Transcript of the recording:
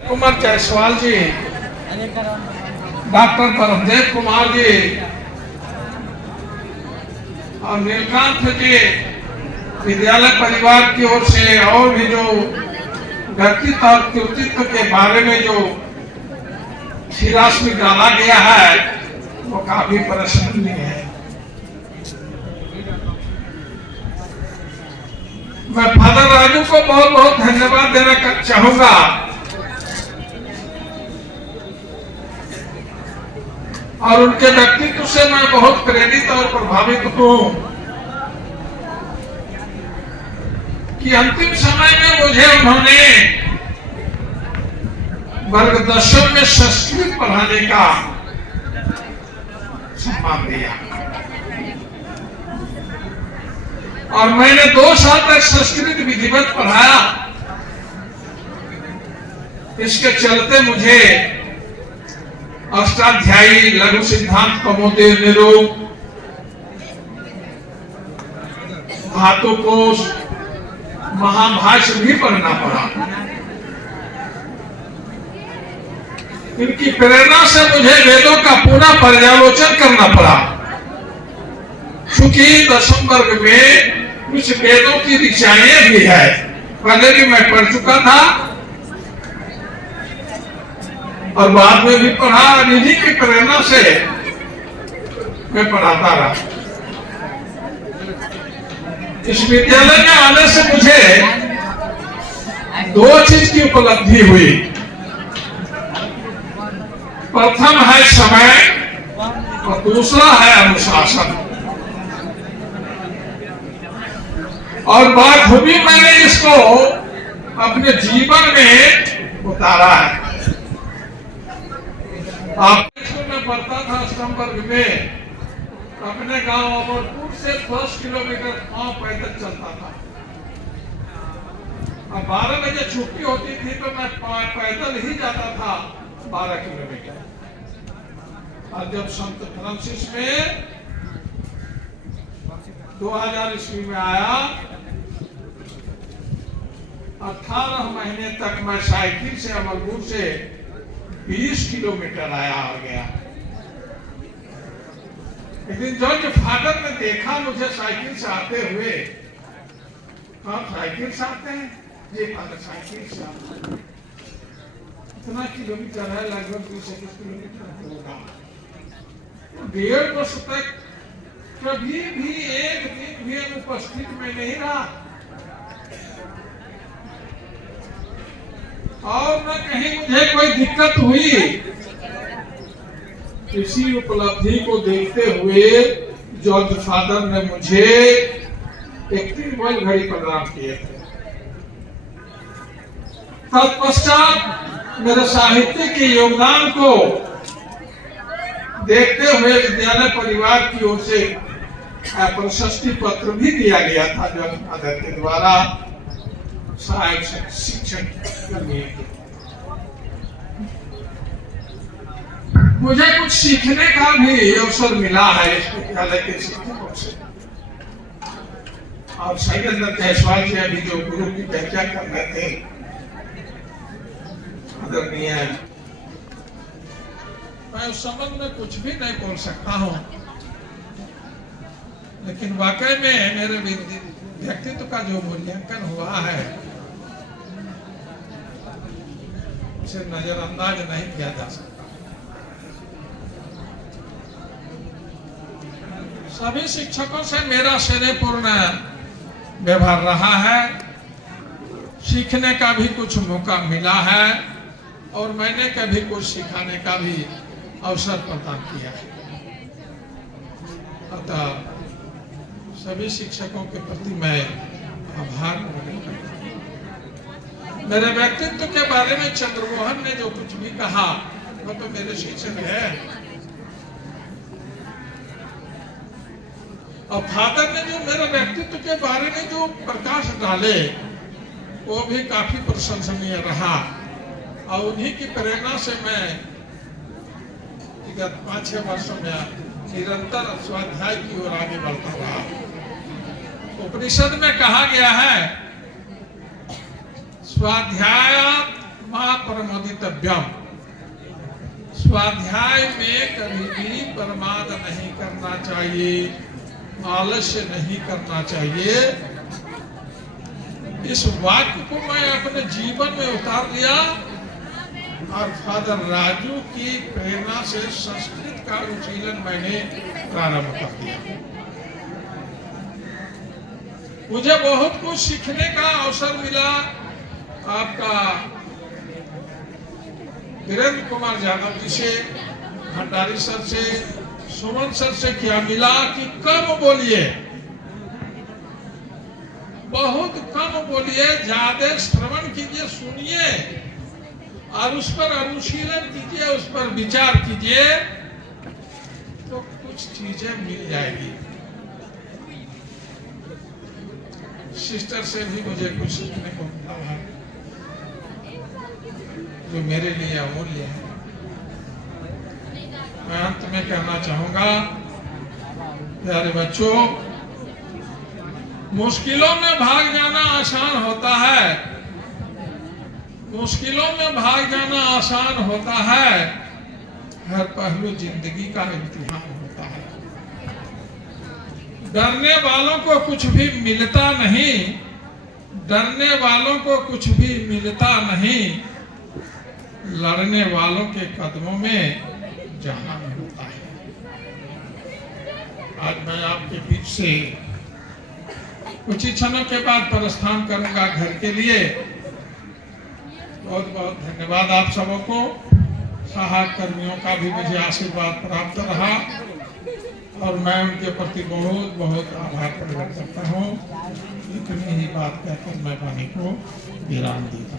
कुमार जायसवाल जी, doctor Paramdev Kumar ji और नीलकांत जी विद्यालय परिवार की ओर से और भी जो व्यक्तित्व और कृतित्व के बारे में जो शिराश में डाला गया है वो काफी प्रशंसनीय है। मैं फादर राजू को बहुत बहुत धन्यवाद देना चाहूंगा। और उनके व्यक्तित्व से मैं बहुत प्रेरित और प्रभावित हूं कि अंतिम समय में मुझे उन्होंने वर्ग 10 में संस्कृत पढ़ाने का सम्मान दिया और मैंने 2 साल तक संस्कृत विधिवत पढ़ाया। इसके चलते मुझे अष्टाध्यायी, लघु सिद्धांत, कौमुदी, निरूप, धातुकोश, महाभाष्य भी पढ़ना पड़ा। इनकी प्रेरणा से मुझे वेदों का पूरा पर्यालोचन करना पड़ा, क्योंकि 10वीं वर्ग में कुछ वेदों की ऋचाएं भी है। पहले भी मैं पढ़ चुका था और बाद में भी पढ़ा। इन्हीं की प्रेरणा से मैं पढ़ाता रहा। इस विद्यालय में आने से मुझे 2 चीज की उपलब्धि हुई। प्रथम है समय और दूसरा है अनुशासन। और बाखूबी मैंने इसको अपने जीवन में उतारा है। आप स्कूल में पढ़ता था 8वीं वर्ग में, अपने गांव अमरपुर से 10 किलोमीटर गांव पैदल चलता था। अब 12 बजे छुट्टी होती थी तो मैं पैदल ही जाता था 12 किलोमीटर। और जब संत फ्रांसिस में 2000 ईस्वी में आया, 18 महीने तक मैं साइकिल से अमरपुर से 20 किलोमीटर आया आ गया। लेकिन जॉर्ज फादर ने देखा मुझे साइकिल से आते हुए। आप साइकिल से आते हैं? जी फादर, साइकिल से आते हैं। इतना किलोमीटर है, लगभग 20-21 किलोमीटर होगा। 1.5 वर्ष तक कभी भी एक दिन भी उपस्थित में नहीं रहा और न कहीं मुझे कोई दिक्कत हुई। इसी उपलब्धि को देखते हुए जॉर्ज फादर ने मुझे एक ट्यूबवेल घड़ी प्रदान किए थे। तत्पश्चात मेरे साहित्य के योगदान को देखते हुए विद्यालय परिवार की ओर से प्रशस्ति पत्र भी दिया गया था जॉर्ज फादर के द्वारा सहायक शिक्षक करने के। मुझे कुछ सीखने का भी अवसर मिला है इस विद्यालय के शिक्षकों से। और शैलेंद्र जायसवाल जी अभी जो गुरु की चर्चा कर रहे थे, आदरणीय, मैं उस संबंध में कुछ भी नहीं बोल सकता हूं, लेकिन वाकई में मेरे व्यक्तित्व का जो मूल्यांकन हुआ है उसे नजरअंदाज नहीं किया जा सकता। सभी शिक्षकों से मेरा स्नेहपूर्ण व्यवहार रहा है। सीखने का भी कुछ मौका मिला है और मैंने कभी कुछ सिखाने का भी अवसर प्रदान किया है। अतः सभी शिक्षकों के प्रति मैं आभार प्रकट करता हूं। मेरे व्यक्तित्व के बारे में चंद्रमोहन ने जो कुछ भी कहा वो तो मेरे शिक्षक है। और फादर ने जो मेरे व्यक्तित्व के बारे में जो प्रकाश डाले वो भी काफी प्रशंसनीय रहा। और उन्हीं की प्रेरणा से मैं विगत 5-6 वर्षों में निरंतर स्वाध्याय की ओर आगे बढ़ता रहा। उपनिषद में कहा गया है, स्वाध्याय मां परमोदितव्यम। स्वाध्याय में कभी भी प्रमाद नहीं करना चाहिए, आलस्य नहीं करना चाहिए। इस वाक्य को मैं अपने जीवन में उतार लिया और फादर राजू की प्रेरणा से संस्कृत का अनुशीलन मैंने प्रारंभ कर दिया। मुझे बहुत कुछ सीखने का अवसर मिला। आपका वीरेंद्र कुमार यादव जी से, भंडारी सर से, सुमन सर से क्या मिला कि कम बोलिए, बहुत कम बोलिए, ज्यादा श्रवण कीजिए, सुनिए और उस पर अनुशीलन कीजिए, उस पर विचार कीजिए, तो कुछ चीजें मिल जाएगी। सिस्टर से भी मुझे कुछ सीखने को मिला है जो मेरे लिए अमूल्य है। मैं अंत में कहना चाहूंगा, प्यारे बच्चों, मुश्किलों में भाग जाना आसान होता है, मुश्किलों में भाग जाना आसान होता है, हर पहलू जिंदगी का इम्तिहान होता है। डरने वालों को कुछ भी मिलता नहीं, डरने वालों को कुछ भी मिलता नहीं, लड़ने वालों के कदमों में जहां होता है। आज मैं आपके बीच से कुछ ही क्षणों के बाद प्रस्थान करूंगा घर के लिए। बहुत बहुत धन्यवाद आप सबों को। सहायक कर्मियों का भी मुझे आशीर्वाद प्राप्त रहा और मैं उनके प्रति बहुत बहुत आभार प्रकट करता हूँ। इतनी ही बात कहकर मैं वाणी को विराम देता हूँ।